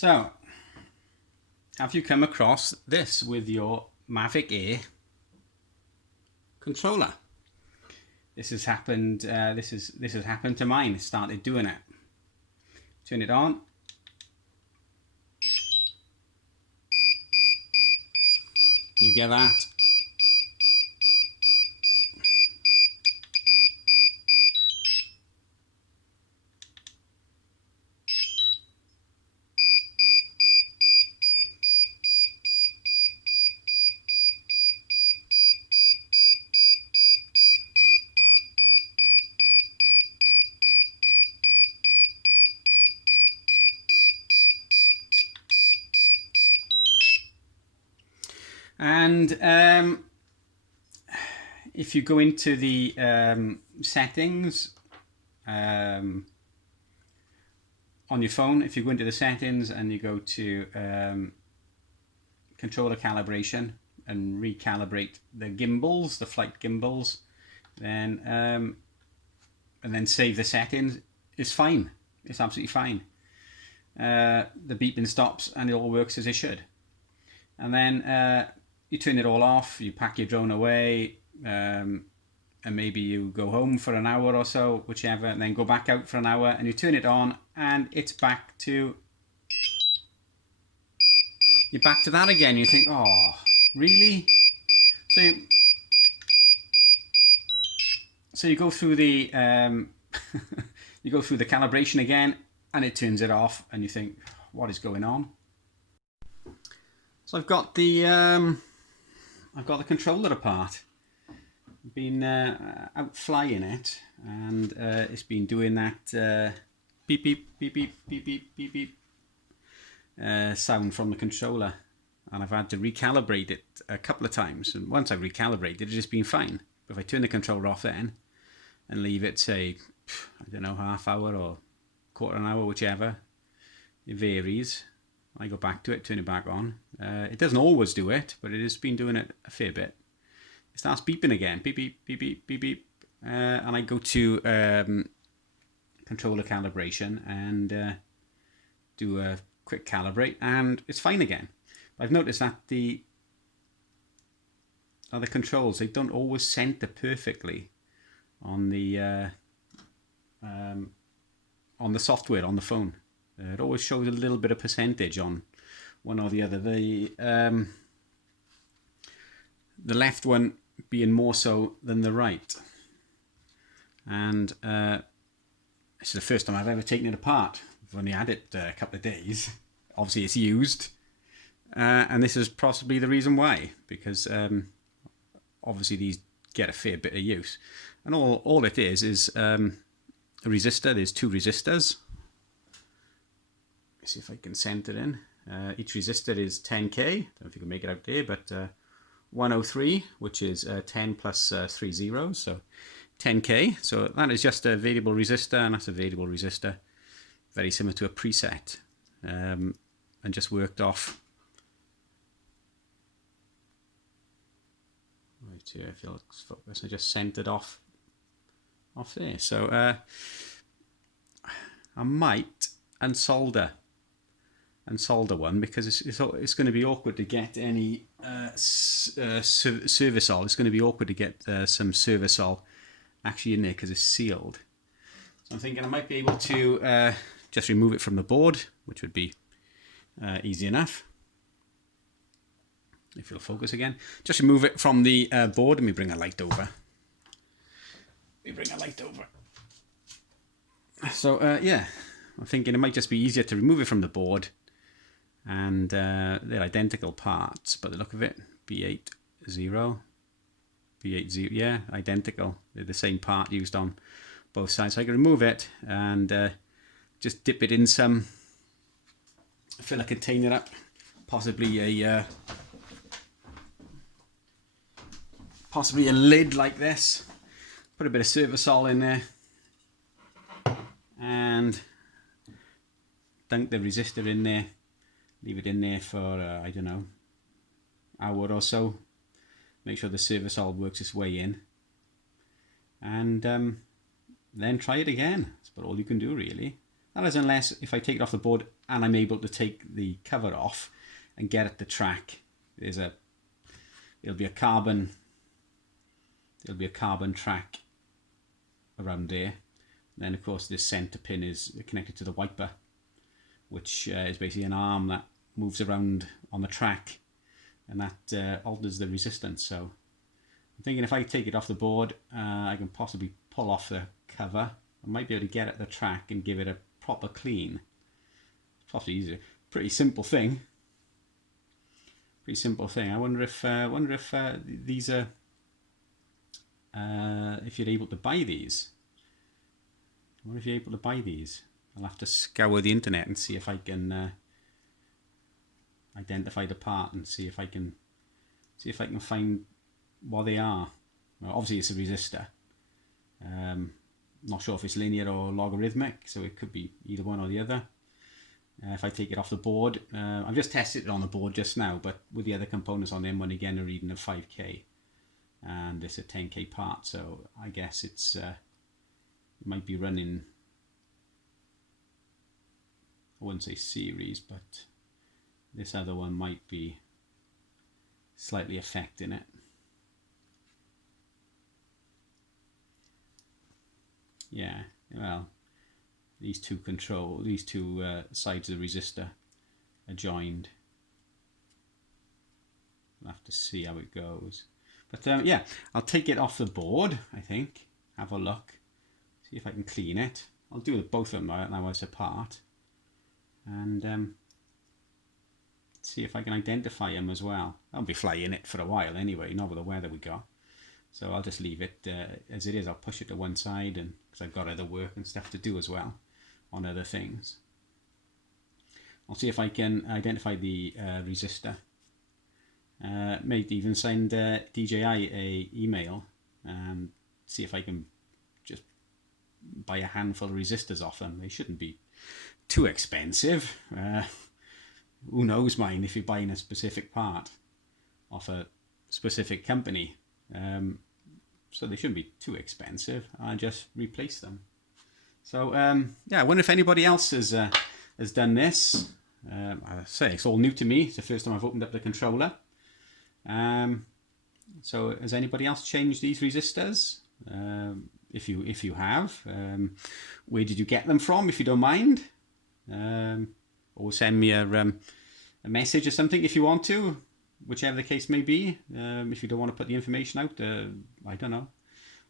So, have you come across this with your Mavic Air controller? This has happened. This has happened to mine. It started doing it. Turn it on. You get that. And if you go into the settings on your phone, if you go into the settings and you go to controller calibration and recalibrate the gimbals, the flight gimbals, then and then save the settings, it's fine. It's absolutely fine. The beeping stops and it all works as it should. And then you turn it all off, you pack your drone away, and maybe you go home for an hour or so, whichever, and then go back out for an hour and you turn it on and it's back to, you're back to that again. You think, oh, really? So you go through the you go through the calibration again and it turns it off and you think, what is going on? So I've got the controller apart. I've been out flying it, and it's been doing that beep beep beep beep beep beep beep beep sound from the controller, and I've had to recalibrate it a couple of times. And once I've recalibrated, it's just been fine. But if I turn the controller off then and leave it, say, I don't know, half hour or quarter an hour, whichever, it varies. I go back to it, turn it back on. It doesn't always do it, but it has been doing it a fair bit. It starts beeping again, beep, beep, beep, beep, beep, beep. And I go to controller calibration and do a quick calibrate, and it's fine again. But I've noticed that the other controls, they don't always center perfectly on the software on the phone. It always shows a little bit of percentage on one or the other. The left one being more so than the right. And this is the first time I've ever taken it apart. I've only had it a couple of days. Obviously it's used. And this is possibly the reason why. Because obviously these get a fair bit of use. And all it is a resistor. There's two resistors. See if I can center in. Each resistor is 10k. I don't know if you can make it out there, but 103, which is 10 plus 3 zeros, so 10k. So that is just a variable resistor, and that's a variable resistor, very similar to a preset, and just worked off. Right here, if you'll focus, I just centered off there. So I might unsolder one, because it's going to be awkward to get any serviceol. It's going to be awkward to get some serviceol actually in there because it's sealed. So I'm thinking I might be able to just remove it from the board, which would be easy enough. If you'll focus again, just remove it from the board. Let me bring a light over. So yeah, I'm thinking it might just be easier to remove it from the board. And they're identical parts, but the look of it, B80, yeah, identical. They're the same part used on both sides. So I can remove it and just dip it in some, fill a container up, possibly a lid like this. Put a bit of serviceol in there and dunk the resistor in there. Leave it in there for, I don't know, hour or so. Make sure the serviceol works its way in. And then try it again. That's about all you can do, really. That is unless if I take it off the board and I'm able to take the cover off and get at the track. It'll be a carbon track around there. And then of course this center pin is connected to the wiper, which is basically an arm that moves around on the track, and that alters the resistance. So I'm thinking if I take it off the board, I can possibly pull off the cover. I might be able to get at the track and give it a proper clean. It's possibly easier. Pretty simple thing. I wonder if these are if you're able to buy these. I wonder if you're able to buy these. I'll have to scour the internet and see if I can identify the part and see if I can find what they are. Well, obviously it's a resistor. Not sure if it's linear or logarithmic, so it could be either one or the other. If I take it off the board, I've just tested it on the board just now, but with the other components on them, when again a reading of 5k, and it's a 10k part, so I guess it's it might be running, I wouldn't say series, but this other one might be slightly affecting it. Yeah, well, these two sides of the resistor are joined. We'll have to see how it goes. But yeah, I'll take it off the board, I think, have a look, see if I can clean it. I'll do both of them now as apart, and see if I can identify them as well. I'll be flying it for a while anyway, not with the weather we got. So I'll just leave it as it is. I'll push it to one side, and because I've got other work and stuff to do as well on other things. I'll see if I can identify the resistor. Maybe even send DJI a email and see if I can just buy a handful of resistors off them. They shouldn't be too expensive. Who knows, mind, if you're buying a specific part off a specific company. So they shouldn't be too expensive. I'll just replace them. So yeah, I wonder if anybody else has done this. I say it's all new to me. It's the first time I've opened up the controller. So has anybody else changed these resistors? If you have, where did you get them from? If you don't mind, or send me a message or something if you want to. Whichever the case may be, if you don't want to put the information out, I don't know,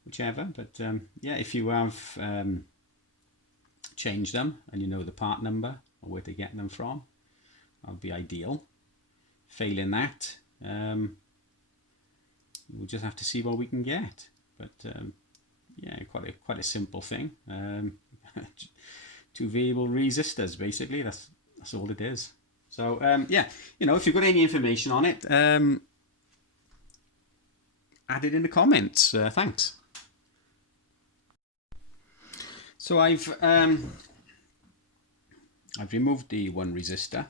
whichever. But yeah, if you have changed them and you know the part number or where to get them from, that would be ideal. Failing that, we'll just have to see what we can get. But yeah, quite a simple thing. 2 variable resistors, basically. That's all it is. So yeah, if you've got any information on it, add it in the comments. Thanks. So I've removed the one resistor.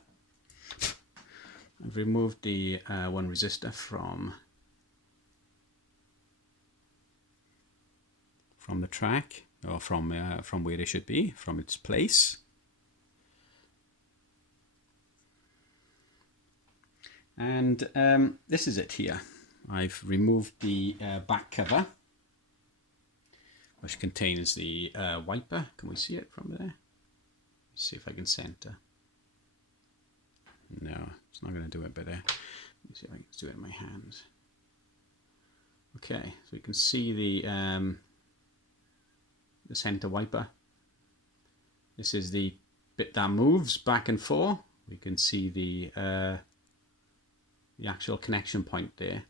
I've removed the one resistor from the track, or from where it should be, from its place. And this is it here. I've removed the back cover, which contains the wiper. Can we see it from there? Let's see if I can center. No, it's not going to do it, but let me see if I can do it in my hands. Okay, so you can see the center wiper. This is the bit that moves back and forth. We can see the actual connection point there.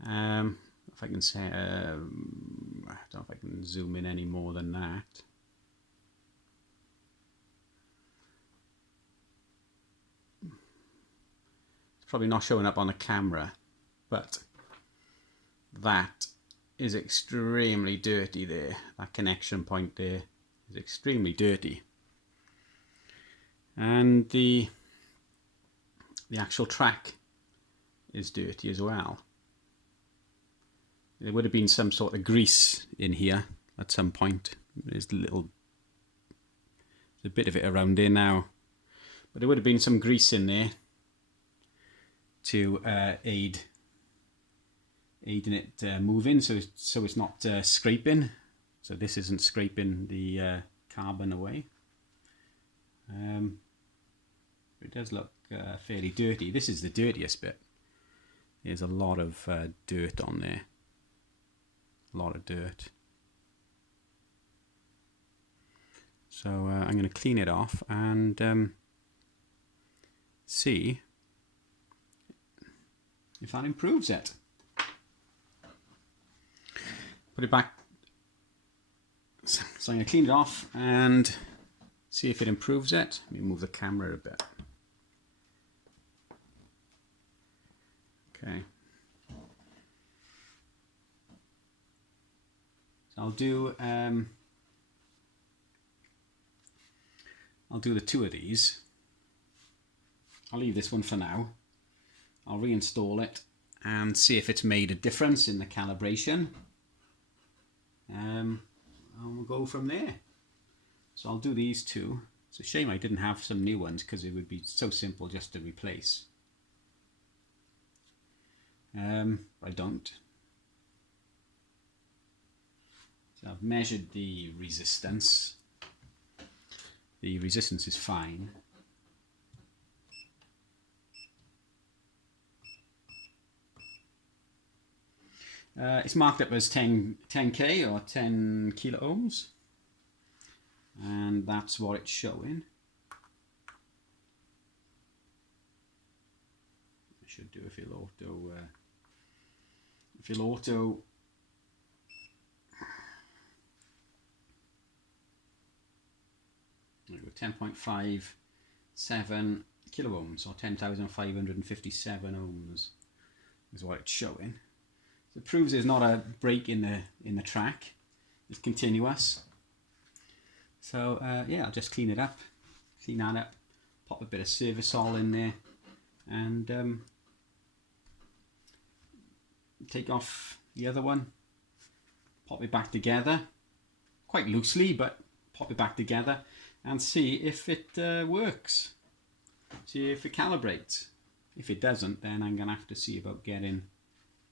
If I can say, I don't know if I can zoom in any more than that. It's probably not showing up on the camera, but that is extremely dirty there. That connection point there is extremely dirty. And the actual track is dirty as well. There would have been some sort of grease in here at some point, There's a bit of it around there now, but there would have been some grease in there to aid in it moving, so it's not scraping. So this isn't scraping the carbon away. It does look fairly dirty. This is the dirtiest bit. There's a lot of dirt on there. A lot of dirt. So I'm going to clean it off and see if that improves it. Put it back. So I'm going to clean it off and see if it improves it. Let me move the camera a bit. Okay. So I'll do the two of these. I'll leave this one for now. I'll reinstall it and see if it's made a difference in the calibration. And we'll go from there. So I'll do these two. It's a shame I didn't have some new ones because it would be so simple just to replace. I don't. So I've measured the resistance. The resistance is fine. It's marked up as 10k or 10 kilo ohms, and that's what it's showing. I should do if it'll auto. 10.57 kilo ohms or 10,557 ohms is what it's showing. So it proves there's not a break in the track. It's continuous. So yeah, I'll just clean it up, clean that up, pop a bit of Servicol in there, and take off the other one, pop it back together, quite loosely, but pop it back together and see if it works. See if it calibrates. If it doesn't, then I'm going to have to see about getting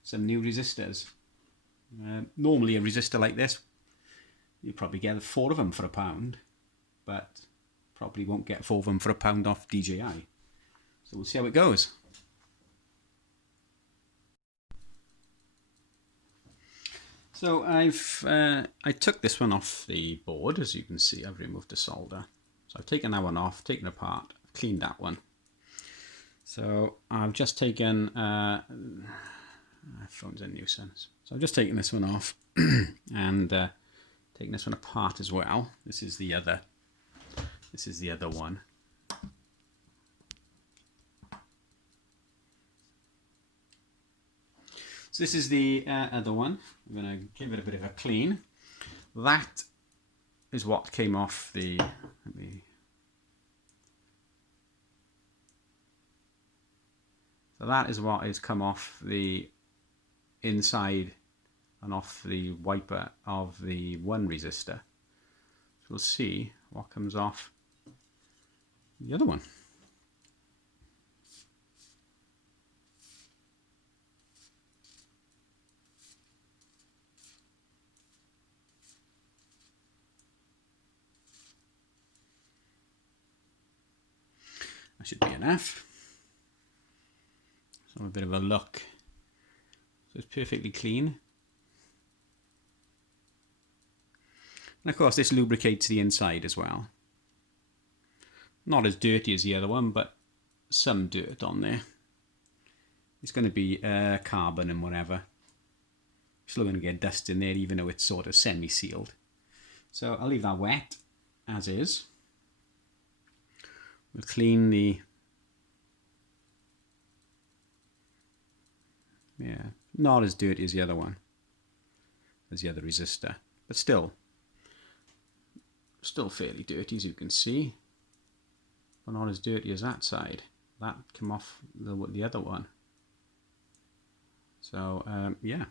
some new resistors. Normally a resistor like this, you probably get 4 of them for £1, but probably won't get 4 of them for £1 off DJI. So we'll see how it goes. So I took this one off the board, as you can see. I've removed the solder. So I've taken that one off, taken it apart, cleaned that one. So I've just taken phone's a nuisance. So I've just taken this one off and taken this one apart as well. This is the other one. So this is the other one. I'm going to give it a bit of a clean. That is what came off the... So that is what has come off the inside and off the wiper of the one resistor. So we'll see what comes off the other one. That should be enough. So a bit of a look. So it's perfectly clean. And of course this lubricates the inside as well. Not as dirty as the other one, but some dirt on there. It's going to be carbon and whatever. Still going to get dust in there even though it's sort of semi-sealed. So I'll leave that wet as is. We'll clean the... Yeah, not as dirty as the other one, as the other resistor, but still fairly dirty, as you can see, but not as dirty as that side. That came off the other one. So yeah,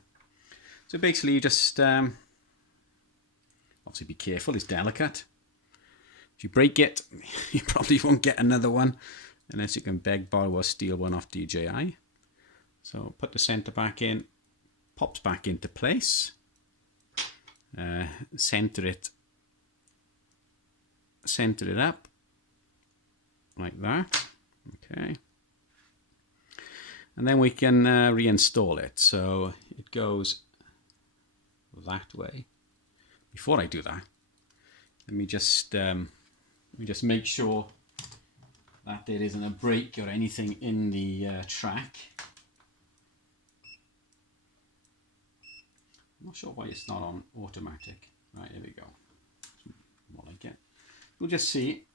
so basically you just well, Obviously be careful, it's delicate. If you break it, you probably won't get another one unless you can beg, borrow or steal one off DJI. So put the center back in, pops back into place. Center it up like that. Okay. And then we can reinstall it. So it goes that way. Before I do that, let me just make sure that there isn't a break or anything in the track. I'm not sure why it's not on automatic. Right, here we go. More like it. We'll just see.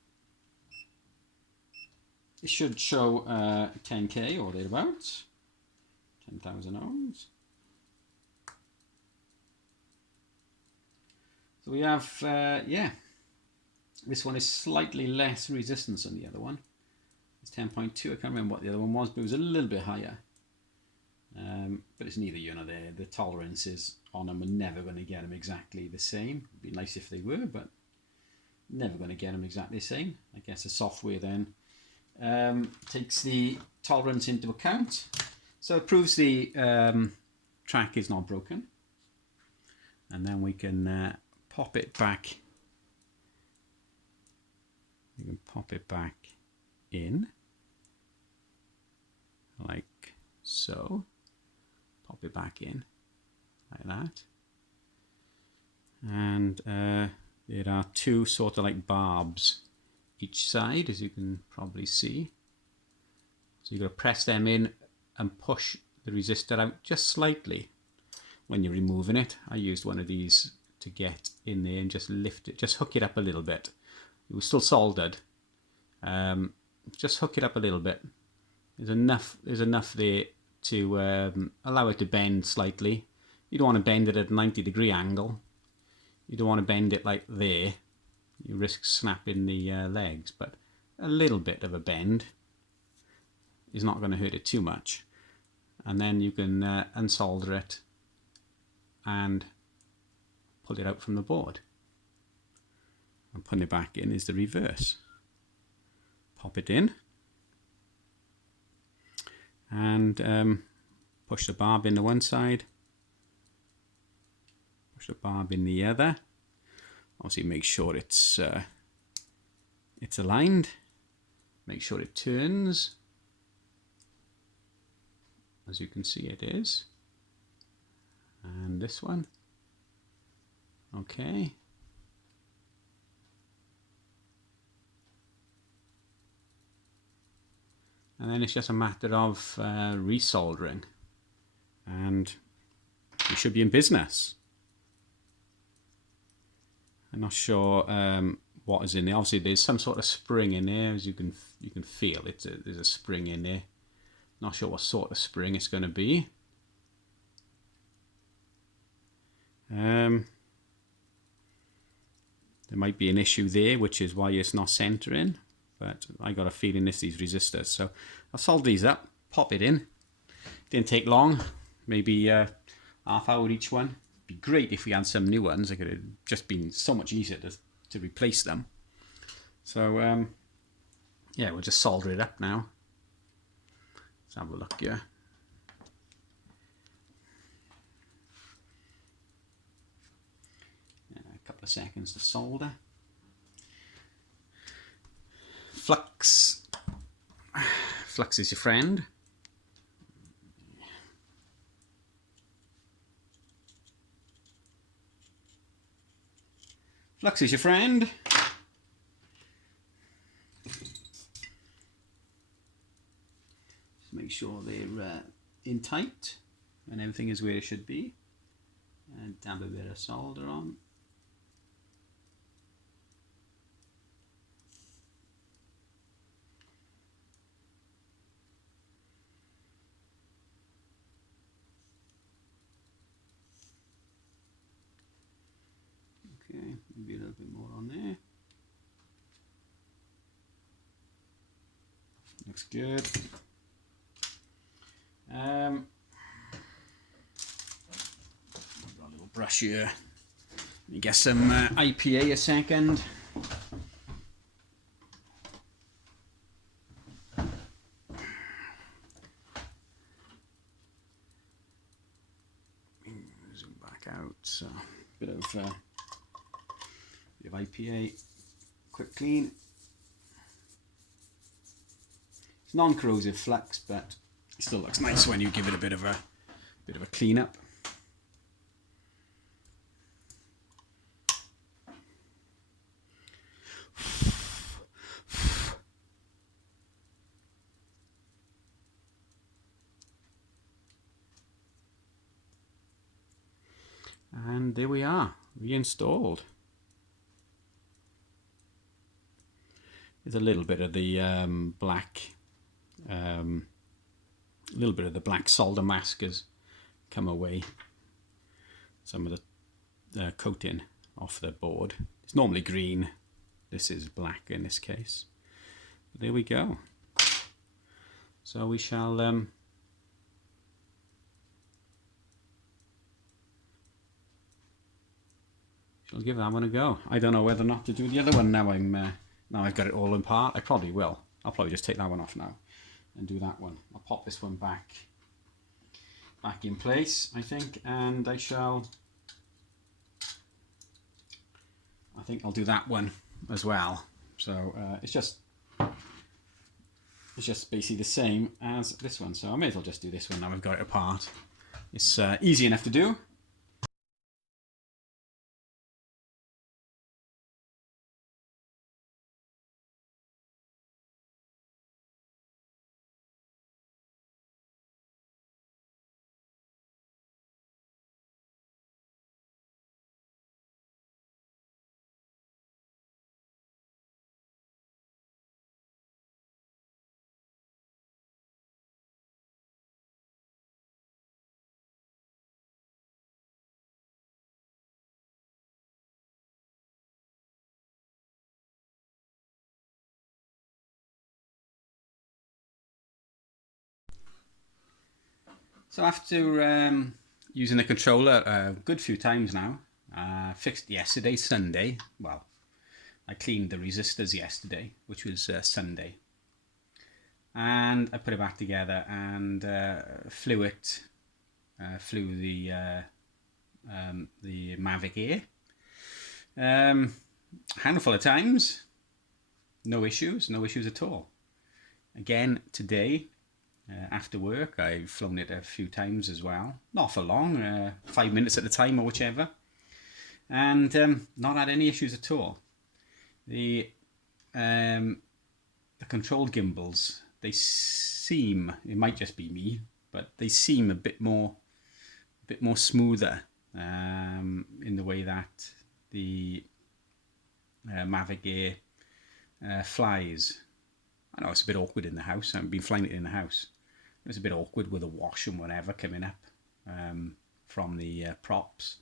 It should show 10k or thereabouts, 10,000 ohms. So we have, yeah, this one is slightly less resistance than the other one. It's 10.2. I can't remember what the other one was, but it was a little bit higher. But it's neither here nor there. The tolerances on them are never going to get them exactly the same. It'd be nice if they were, but never going to get them exactly the same. I guess the software then takes the tolerance into account. So it proves the track is not broken. And then we can pop it back. You can pop it back in like so. Pop it back in like that. And there are two sort of like barbs each side, as you can probably see. So you've got to press them in and push the resistor out just slightly when you're removing it. I used one of these to get in there and just lift it, just hook it up a little bit. It was still soldered. Just hook it up a little bit. There's enough there to allow it to bend slightly. You don't want to bend it at a 90-degree angle. You don't want to bend it like there. You risk snapping the legs, but a little bit of a bend is not going to hurt it too much. And then you can unsolder it and pull it out from the board. And putting it back in is the reverse. Pop it in and push the barb in the one side, push the barb in the other. Obviously make sure it's aligned, make sure it turns, as you can see it is, and this one, okay. And then it's just a matter of resoldering, and you should be in business. I'm not sure what is in there. Obviously, there's some sort of spring in there, as you can feel. There's a spring in there. Not sure what sort of spring it's going to be. There might be an issue there, which is why it's not centering. But I got a feeling it's these resistors. So I'll solder these up, pop it in. Didn't take long, maybe half hour each one. Be great if we had some new ones. It could have just been so much easier to replace them. So yeah, we'll just solder it up now. Let's have a look here. A couple of seconds to solder. Flux is your friend. Flux is your friend. Just make sure they're in tight and everything is where it should be. And dab a bit of solder on. Okay, maybe a little bit more on there. Looks good. I've got a little brush here. Let me get some IPA a second. Zoom back out. So bit of IPA, quick clean. It's non-corrosive flux, but it still looks nice when you give it a bit of a clean up. And there we are, reinstalled. There's a little bit of the black solder mask has come away. Some of the coating off the board. It's normally green. This is black in this case. But there we go. So we shall give that one a go. I don't know whether or not to do the other one now. Now I've got it all apart. I probably will. I'll probably just take that one off now and do that one. I'll pop this one back in place, I think, and I think I'll do that one as well. So it's just basically the same as this one. So I may as well just do this one now I've got it apart. It's easy enough to do. So after using the controller a good few times now, fixed yesterday, Sunday. Well, I cleaned the resistors yesterday, which was Sunday. And I put it back together and flew the Mavic Air. Handful of times, no issues at all. Again, today, after work, I've flown it a few times as well. Not for long, 5 minutes at a time or whichever. And not had any issues at all. The control gimbals, they seem, it might just be me, but they seem a bit more smoother in the way that the Mavic Air flies. I know it's a bit awkward in the house. I haven't been flying it in the house. It's a bit awkward with a wash and whatever coming up from the props,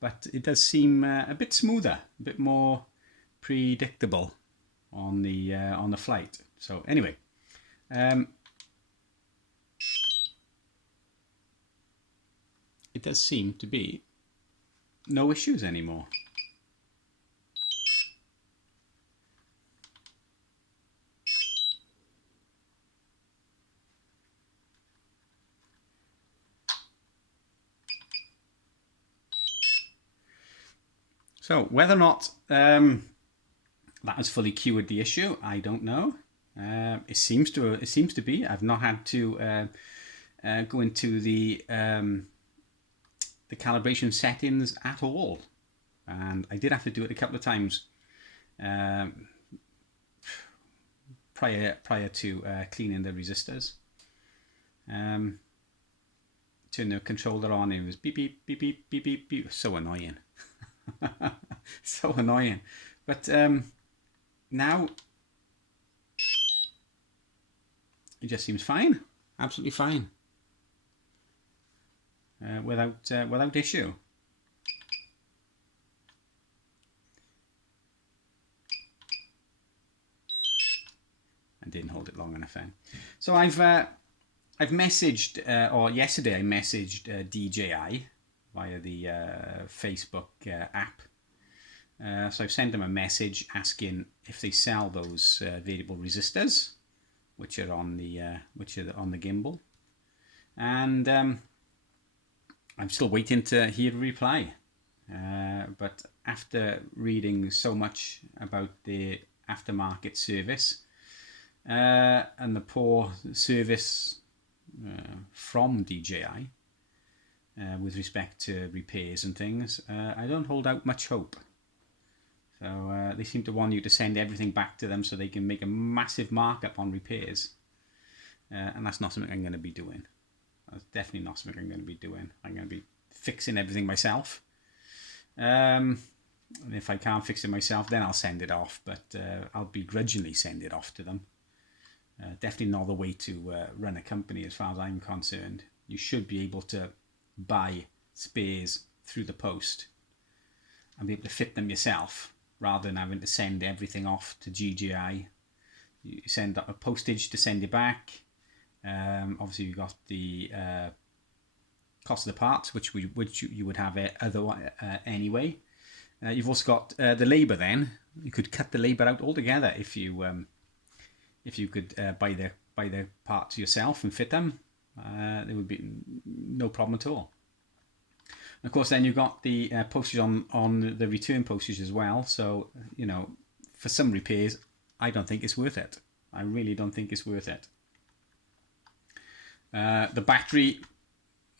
but it does seem a bit smoother, a bit more predictable on the flight. So anyway, it does seem to be no issues anymore. So whether or not that has fully cured the issue, I don't know. It seems to be. I've not had to go into the calibration settings at all, and I did have to do it a couple of times prior to cleaning the resistors. Turn the controller on, it was beep beep beep beep beep beep beep. So annoying. So annoying. But now it just seems fine, absolutely fine, without issue. I didn't hold it long enough then. So I've messaged, or yesterday I messaged DJI via the Facebook app So I've sent them a message asking if they sell those variable resistors, which are on the gimbal, and I'm still waiting to hear a reply. But after reading so much about the aftermarket service and the poor service from DJI with respect to repairs and things, I don't hold out much hope. So they seem to want you to send everything back to them so they can make a massive markup on repairs. And that's not something I'm going to be doing. That's definitely not something I'm going to be doing. I'm going to be fixing everything myself. And if I can't fix it myself, then I'll send it off, but I'll begrudgingly send it off to them. Definitely not the way to run a company as far as I'm concerned. You should be able to buy spares through the post and be able to fit them yourself rather than having to send everything off to GGI. You send a postage to send it back. Obviously you've got the cost of the parts, which you would have otherwise anyway. You've also got the labour. Then you could cut the labour out altogether if you could buy the parts yourself and fit them. There would be no problem at all. And of course, then you've got the postage on the return postage as well. So for some repairs, I don't think it's worth it. I really don't think it's worth it. The battery.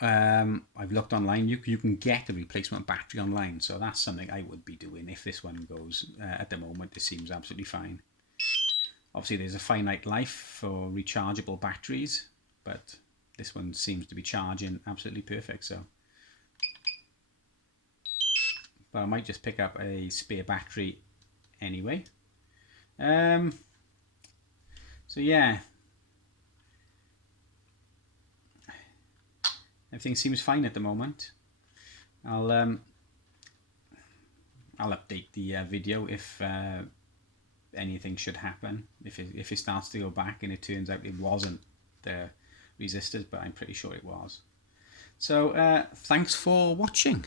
I've looked online. You can get a replacement battery online, so that's something I would be doing if this one goes. At the moment, it seems absolutely fine. Obviously, there's a finite life for rechargeable batteries, but this one seems to be charging absolutely perfect. So, but I might just pick up a spare battery anyway. So yeah. Everything seems fine at the moment. I'll update the video if anything should happen. If it starts to go back and it turns out it wasn't the resistors, but I'm pretty sure it was. So thanks for watching.